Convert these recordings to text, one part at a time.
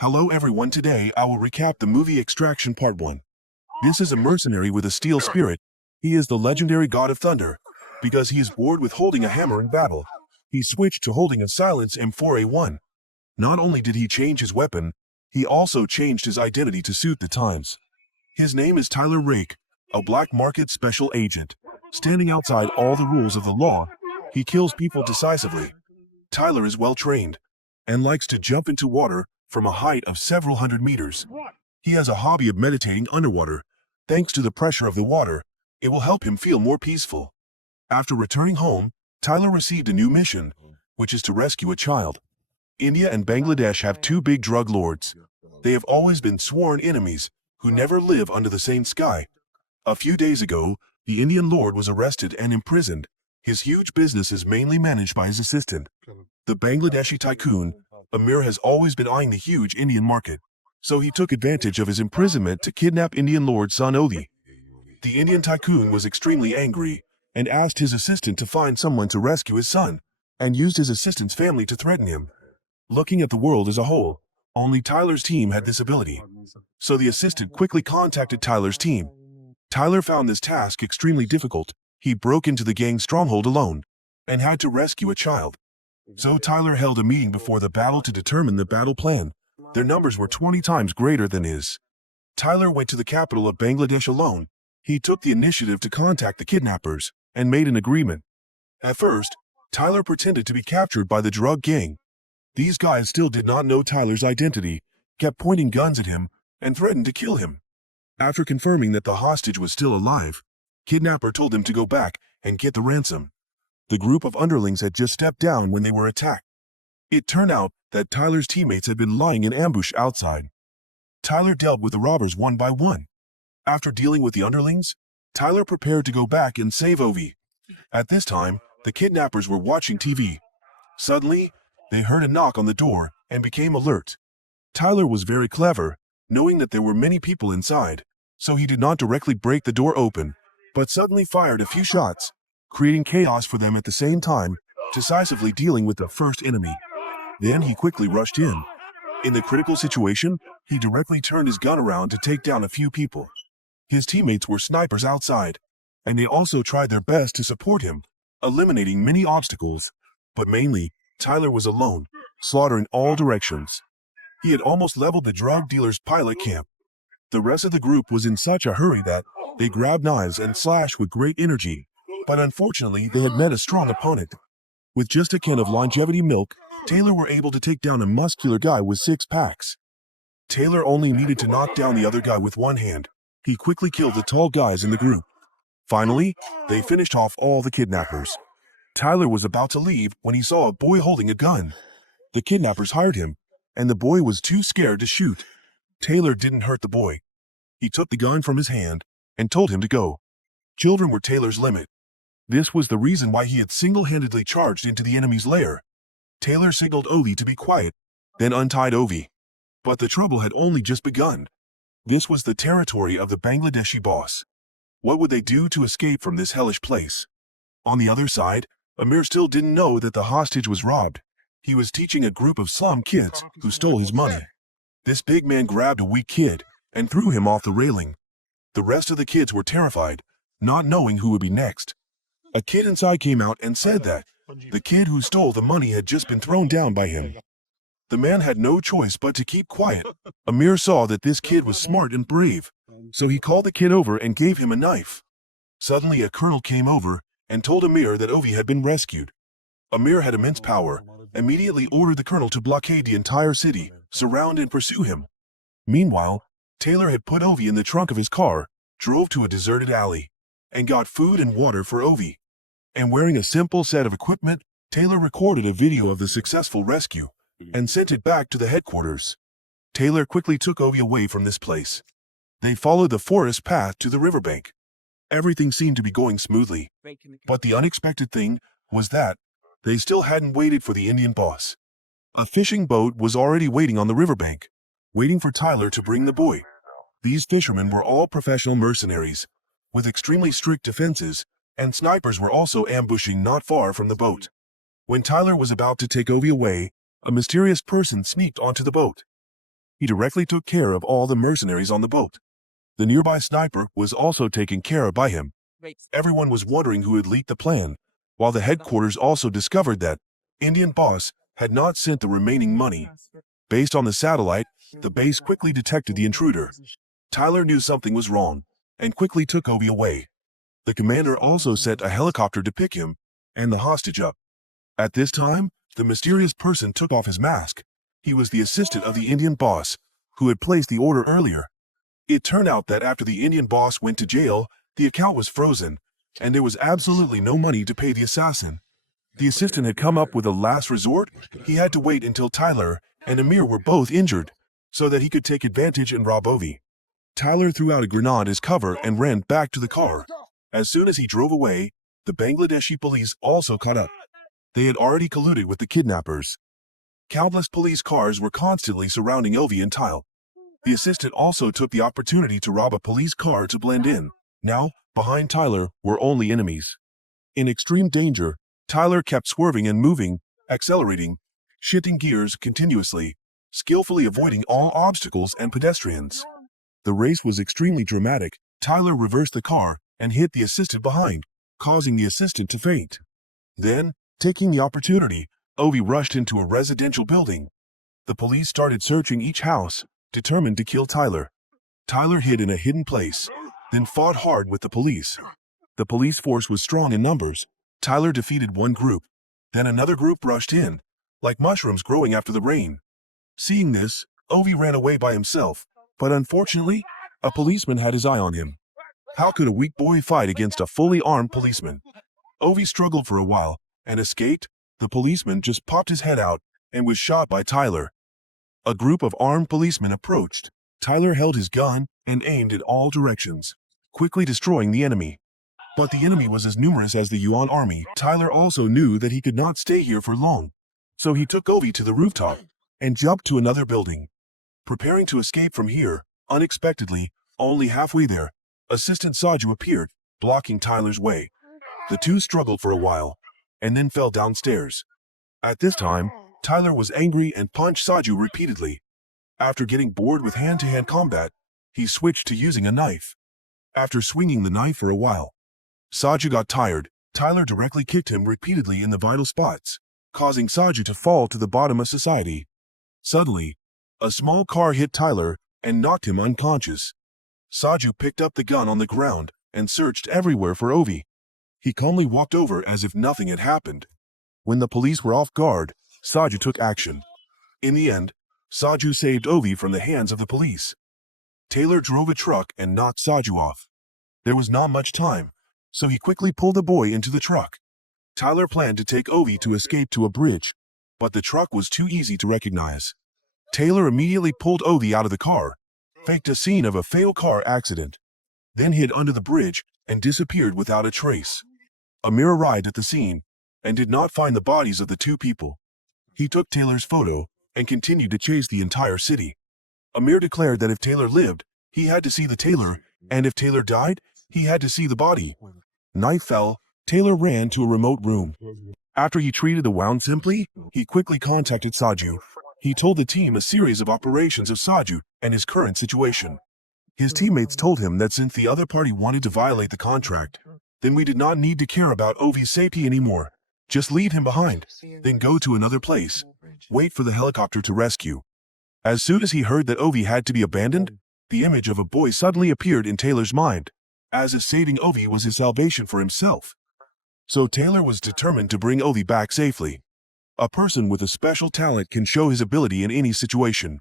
Hello everyone, today I will recap the movie Extraction Part 1. This is a mercenary with a steel spirit. He is the legendary god of thunder. Because he is bored with holding a hammer in battle, he switched to holding a silenced M4A1. Not only did he change his weapon, he also changed his identity to suit the times. His name is Tyler Rake, a black market special agent. Standing outside all the rules of the law, he kills people decisively. Tyler is well trained and likes to jump into water from a height of several hundred meters. He has a hobby of meditating underwater. Thanks to the pressure of the water, it will help him feel more peaceful. After returning home, Tyler received a new mission, which is to rescue a child. India and Bangladesh have two big drug lords. They have always been sworn enemies who never live under the same sky. A few days ago, the Indian lord was arrested and imprisoned. His huge business is mainly managed by his assistant. The Bangladeshi tycoon, Amir, has always been eyeing the huge Indian market, so he took advantage of his imprisonment to kidnap Indian lord's son Odhi. The Indian tycoon was extremely angry and asked his assistant to find someone to rescue his son, and used his assistant's family to threaten him. Looking at the world as a whole, only Tyler's team had this ability, so the assistant quickly contacted Tyler's team. Tyler found this task extremely difficult. He broke into the gang's stronghold alone and had to rescue a child. So Tyler held a meeting before the battle to determine the battle plan. Their numbers were 20 times greater than his. Tyler went to the capital of Bangladesh alone. He took the initiative to contact the kidnappers and made an agreement. At first, Tyler pretended to be captured by the drug gang. These guys still did not know Tyler's identity, kept pointing guns at him, and threatened to kill him. After confirming that the hostage was still alive, kidnapper told him to go back and get the ransom. The group of underlings had just stepped down when they were attacked. It turned out that Tyler's teammates had been lying in ambush outside. Tyler dealt with the robbers one by one. After dealing with the underlings, Tyler prepared to go back and save Ovi. At this time, the kidnappers were watching TV. Suddenly, they heard a knock on the door and became alert. Tyler was very clever, knowing that there were many people inside, so he did not directly break the door open, but suddenly fired a few shots, creating chaos for them at the same time, decisively dealing with the first enemy. Then he quickly rushed in. In the critical situation, he directly turned his gun around to take down a few people. His teammates were snipers outside, and they also tried their best to support him, eliminating many obstacles. But mainly, Tyler was alone, slaughtering all directions. He had almost leveled the drug dealer's pilot camp. The rest of the group was in such a hurry that they grabbed knives and slashed with great energy. But unfortunately, they had met a strong opponent. With just a can of longevity milk, Taylor were able to take down a muscular guy with 6 packs. Taylor only needed to knock down the other guy with one hand. He quickly killed the tall guys in the group. Finally, they finished off all the kidnappers. Tyler was about to leave when he saw a boy holding a gun. The kidnappers hired him, and the boy was too scared to shoot. Taylor didn't hurt the boy. He took the gun from his hand and told him to go. Children were Taylor's limit. This was the reason why he had single-handedly charged into the enemy's lair. Taylor signaled Ovi to be quiet, then untied Ovi. But the trouble had only just begun. This was the territory of the Bangladeshi boss. What would they do to escape from this hellish place? On the other side, Amir still didn't know that the hostage was robbed. He was teaching a group of slum kids who stole his money. This big man grabbed a weak kid and threw him off the railing. The rest of the kids were terrified, not knowing who would be next. A kid inside came out and said that the kid who stole the money had just been thrown down by him. The man had no choice but to keep quiet. Amir saw that this kid was smart and brave, so he called the kid over and gave him a knife. Suddenly a colonel came over and told Amir that Ovi had been rescued. Amir had immense power, immediately ordered the colonel to blockade the entire city, surround and pursue him. Meanwhile, Taylor had put Ovi in the trunk of his car, drove to a deserted alley, and got food and water for Ovi. And wearing a simple set of equipment, Taylor recorded a video of the successful rescue and sent it back to the headquarters. Taylor quickly took Ovi away from this place. They followed the forest path to the riverbank. Everything seemed to be going smoothly, but the unexpected thing was that they still hadn't waited for the Indian boss. A fishing boat was already waiting on the riverbank, waiting for Tyler to bring the boy. These fishermen were all professional mercenaries, with extremely strict defenses, and snipers were also ambushing not far from the boat. When Tyler was about to take Ovi away, a mysterious person sneaked onto the boat. He directly took care of all the mercenaries on the boat. The nearby sniper was also taken care of by him. Everyone was wondering who had leaked the plan, while the headquarters also discovered that Indian boss had not sent the remaining money. Based on the satellite, the base quickly detected the intruder. Tyler knew something was wrong and quickly took Ovi away. The commander also sent a helicopter to pick him and the hostage up. At this time, the mysterious person took off his mask. He was the assistant of the Indian boss, who had placed the order earlier. It turned out that after the Indian boss went to jail, the account was frozen, and there was absolutely no money to pay the assassin. The assistant had come up with a last resort. He had to wait until Tyler and Amir were both injured, so that he could take advantage and rob Ovi. Tyler threw out a grenade as cover and ran back to the car. As soon as he drove away, the Bangladeshi police also caught up. They had already colluded with the kidnappers. Countless police cars were constantly surrounding Ovi and Tyle. The assistant also took the opportunity to rob a police car to blend in. Now, behind Tyler were only enemies. In extreme danger, Tyler kept swerving and moving, accelerating, shifting gears continuously, skillfully avoiding all obstacles and pedestrians. The race was extremely dramatic. Tyler reversed the car and hit the assistant behind, causing the assistant to faint. Then, taking the opportunity, Ovi rushed into a residential building. The police started searching each house, determined to kill Tyler. Tyler hid in a hidden place, then fought hard with the police. The police force was strong in numbers. Tyler defeated one group. Then another group rushed in, like mushrooms growing after the rain. Seeing this, Ovi ran away by himself, but unfortunately, a policeman had his eye on him. How could a weak boy fight against a fully armed policeman? Ovi struggled for a while and escaped. The policeman just popped his head out and was shot by Tyler. A group of armed policemen approached. Tyler held his gun and aimed in all directions, quickly destroying the enemy. But the enemy was as numerous as the Yuan army. Tyler also knew that he could not stay here for long, so he took Ovi to the rooftop and jumped to another building. Preparing to escape from here, unexpectedly, only halfway there, Assistant Saju appeared, blocking Tyler's way. The two struggled for a while, and then fell downstairs. At this time, Tyler was angry and punched Saju repeatedly. After getting bored with hand-to-hand combat, he switched to using a knife. After swinging the knife for a while, Saju got tired. Tyler directly kicked him repeatedly in the vital spots, causing Saju to fall to the bottom of society. Suddenly, a small car hit Tyler and knocked him unconscious. Saju picked up the gun on the ground and searched everywhere for Ovi. He calmly walked over as if nothing had happened. When the police were off guard, Saju took action. In the end, Saju saved Ovi from the hands of the police. Taylor drove a truck and knocked Saju off. There was not much time, so he quickly pulled the boy into the truck. Tyler planned to take Ovi to escape to a bridge, but the truck was too easy to recognize. Taylor immediately pulled Ovi out of the car, faked a scene of a fatal car accident, then hid under the bridge and disappeared without a trace. Amir arrived at the scene and did not find the bodies of the two people. He took Taylor's photo and continued to chase the entire city. Amir declared that if Taylor lived, he had to see the Taylor, and if Taylor died, he had to see the body. Night fell. Taylor ran to a remote room. After he treated the wound simply, he quickly contacted Saju. He told the team a series of operations of Saju and his current situation. His teammates told him that since the other party wanted to violate the contract, then we did not need to care about Ovi's safety anymore. Just leave him behind, then go to another place. Wait for the helicopter to rescue. As soon as he heard that Ovi had to be abandoned, the image of a boy suddenly appeared in Taylor's mind, as if saving Ovi was his salvation for himself. So Taylor was determined to bring Ovi back safely. A person with a special talent can show his ability in any situation.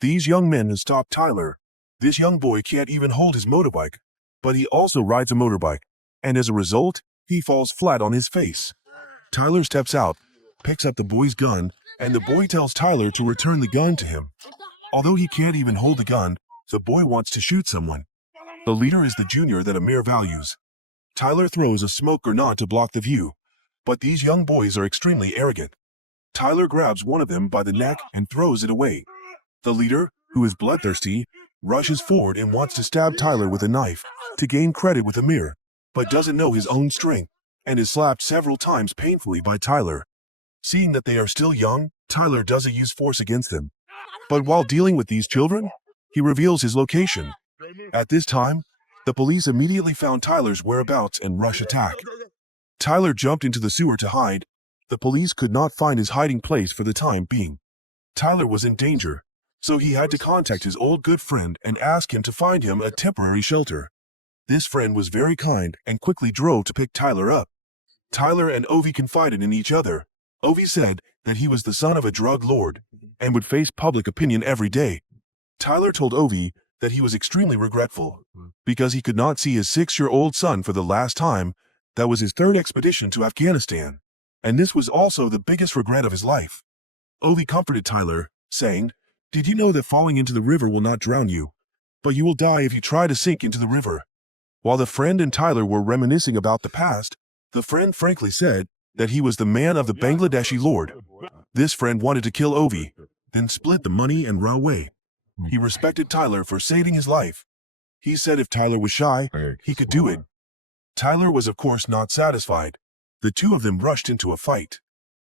These young men have stopped Tyler. This young boy can't even hold his motorbike, but he also rides a motorbike, and as a result, he falls flat on his face. Tyler steps out, picks up the boy's gun, and the boy tells Tyler to return the gun to him. Although he can't even hold the gun, the boy wants to shoot someone. The leader is the junior that Amir values. Tyler throws a smoke grenade to block the view, but these young boys are extremely arrogant. Tyler grabs one of them by the neck and throws it away. The leader, who is bloodthirsty, rushes forward and wants to stab Tyler with a knife to gain credit with Amir, but doesn't know his own strength and is slapped several times painfully by Tyler. Seeing that they are still young, Tyler doesn't use force against them. But while dealing with these children, he reveals his location. At this time, the police immediately found Tyler's whereabouts and rush attack. Tyler jumped into the sewer to hide. The police could not find his hiding place for the time being. Tyler was in danger, so he had to contact his old good friend and ask him to find him a temporary shelter. This friend was very kind and quickly drove to pick Tyler up. Tyler and Ovi confided in each other. Ovi said that he was the son of a drug lord and would face public opinion every day. Tyler told Ovi that he was extremely regretful because he could not see his 6-year-old son for the last time. That was his third expedition to Afghanistan, and this was also the biggest regret of his life. Ovi comforted Tyler, saying, "Did you know that falling into the river will not drown you, but you will die if you try to sink into the river?" While the friend and Tyler were reminiscing about the past, the friend frankly said that he was the man of the Bangladeshi lord. This friend wanted to kill Ovi, then split the money and run away. He respected Tyler for saving his life. He said if Tyler was shy, he could do it. Tyler was of course not satisfied. The two of them rushed into a fight.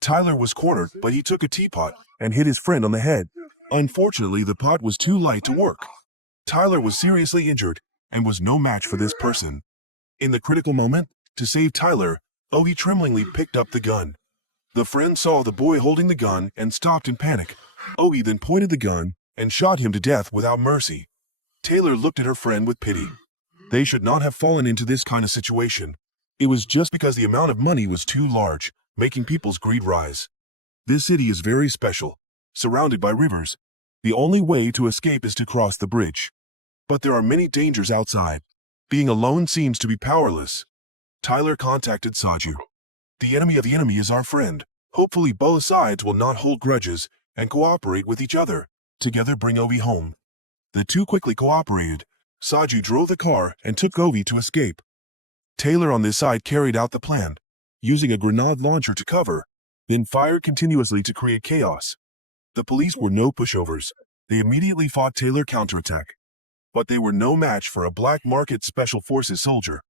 Tyler was cornered, but he took a teapot and hit his friend on the head. Unfortunately, the pot was too light to work. Tyler was seriously injured and was no match for this person. In the critical moment, to save Tyler, Ovi tremblingly picked up the gun. The friend saw the boy holding the gun and stopped in panic. Ovi then pointed the gun and shot him to death without mercy. Taylor looked at her friend with pity. They should not have fallen into this kind of situation. It was just because the amount of money was too large, making people's greed rise. This city is very special, surrounded by rivers. The only way to escape is to cross the bridge. But there are many dangers outside. Being alone seems to be powerless. Tyler contacted Saju. The enemy of the enemy is our friend. Hopefully both sides will not hold grudges and cooperate with each other. Together bring Ovi home. The two quickly cooperated. Saju drove the car and took Ovi to escape. Taylor on this side carried out the plan, using a grenade launcher to cover, then fired continuously to create chaos. The police were no pushovers. They immediately fought Taylor counterattack. But they were no match for a black market special forces soldier.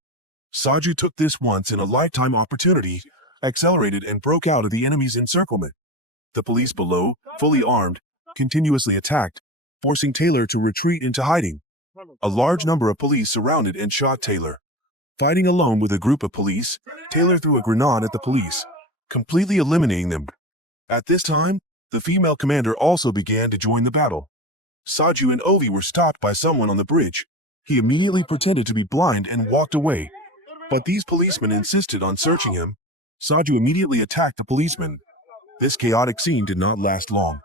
Saju took this once-in-a-lifetime opportunity, accelerated and broke out of the enemy's encirclement. The police below, fully armed, continuously attacked, forcing Taylor to retreat into hiding. A large number of police surrounded and shot Taylor. Fighting alone with a group of police, Taylor threw a grenade at the police, completely eliminating them. At this time, the female commander also began to join the battle. Saju and Ovi were stopped by someone on the bridge. He immediately pretended to be blind and walked away. But these policemen insisted on searching him. Saju immediately attacked the policeman. This chaotic scene did not last long.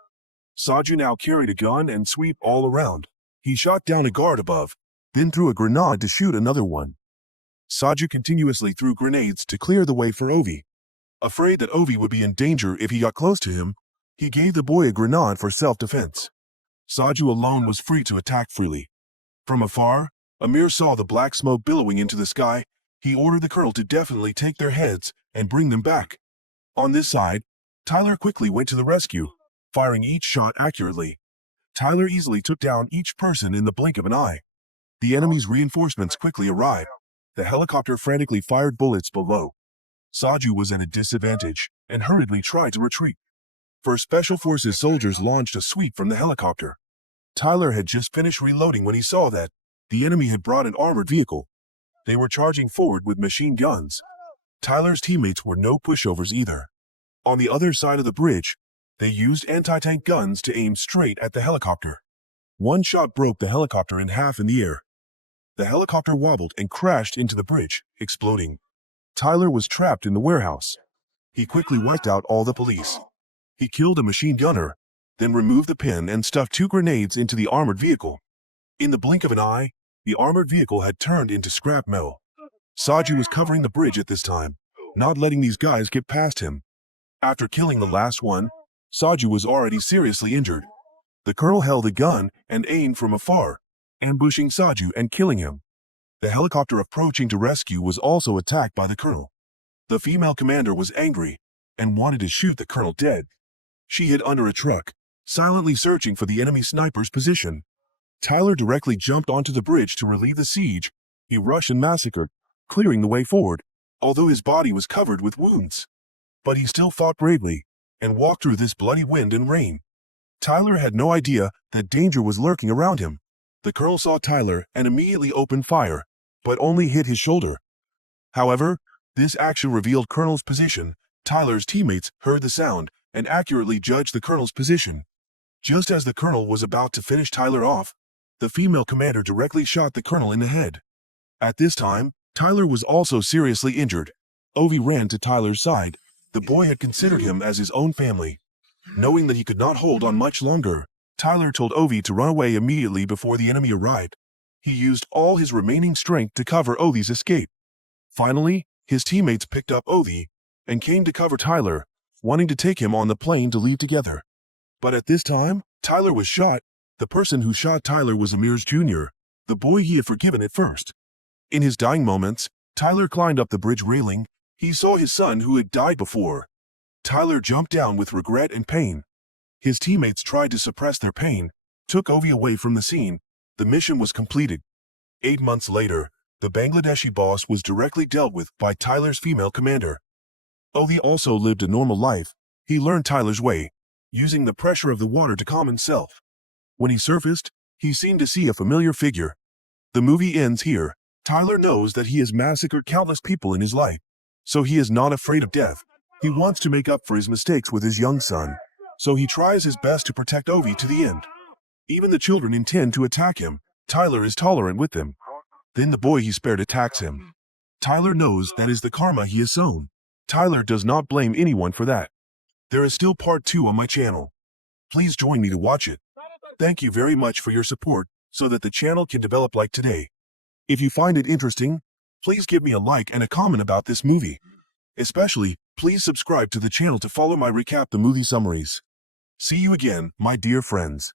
Saju now carried a gun and sweep all around. He shot down a guard above, then threw a grenade to shoot another one. Saju continuously threw grenades to clear the way for Ovi. Afraid that Ovi would be in danger if he got close to him, he gave the boy a grenade for self-defense. Saju alone was free to attack freely. From afar, Amir saw the black smoke billowing into the sky. He ordered the colonel to definitely take their heads and bring them back. On this side, Tyler quickly went to the rescue, firing each shot accurately. Tyler easily took down each person in the blink of an eye. The enemy's reinforcements quickly arrived. The helicopter frantically fired bullets below. Saju was at a disadvantage and hurriedly tried to retreat. First Special Forces soldiers launched a sweep from the helicopter. Tyler had just finished reloading when he saw that the enemy had brought an armored vehicle. They were charging forward with machine guns. Tyler's teammates were no pushovers either. On the other side of the bridge, they used anti-tank guns to aim straight at the helicopter. One shot broke the helicopter in half in the air. The helicopter wobbled and crashed into the bridge, exploding. Tyler was trapped in the warehouse. He quickly wiped out all the police. He killed a machine gunner, then removed the pin and stuffed 2 grenades into the armored vehicle. In the blink of an eye, the armored vehicle had turned into scrap metal. Saju was covering the bridge at this time, not letting these guys get past him. After killing the last one, Saju was already seriously injured. The colonel held a gun and aimed from afar, ambushing Saju and killing him. The helicopter approaching to rescue was also attacked by the colonel. The female commander was angry and wanted to shoot the colonel dead. She hid under a truck, silently searching for the enemy sniper's position. Tyler directly jumped onto the bridge to relieve the siege. He rushed and massacred, clearing the way forward, although his body was covered with wounds. But he still fought bravely and walked through this bloody wind and rain. Tyler had no idea that danger was lurking around him. The colonel saw Tyler and immediately opened fire, but only hit his shoulder. However, this action revealed Colonel's position. Tyler's teammates heard the sound and accurately judged the colonel's position. Just as the colonel was about to finish Tyler off, the female commander directly shot the colonel in the head. At this time, Tyler was also seriously injured. Ovi ran to Tyler's side. The boy had considered him as his own family. Knowing that he could not hold on much longer, Tyler told Ovi to run away immediately before the enemy arrived. He used all his remaining strength to cover Ovi's escape. Finally, his teammates picked up Ovi and came to cover Tyler, wanting to take him on the plane to leave together. But at this time, Tyler was shot. The person who shot Tyler was Amir's Jr., the boy he had forgiven at first. In his dying moments, Tyler climbed up the bridge railing. He saw his son who had died before. Tyler jumped down with regret and pain. His teammates tried to suppress their pain, took Ovi away from the scene. The mission was completed. 8 months later, the Bangladeshi boss was directly dealt with by Tyler's female commander. Ovi also lived a normal life. He learned Tyler's way, using the pressure of the water to calm himself. When he surfaced, he seemed to see a familiar figure. The movie ends here. Tyler knows that he has massacred countless people in his life, so he is not afraid of death. He wants to make up for his mistakes with his young son, so he tries his best to protect Ovi to the end. Even the children intend to attack him. Tyler is tolerant with them. Then the boy he spared attacks him. Tyler knows that is the karma he has sown. Tyler does not blame anyone for that. There is still part 2 on my channel. Please join me to watch it. Thank you very much for your support so that the channel can develop like today. If you find it interesting, please give me a like and a comment about this movie. Especially, please subscribe to the channel to follow my recap the movie summaries. See you again, my dear friends.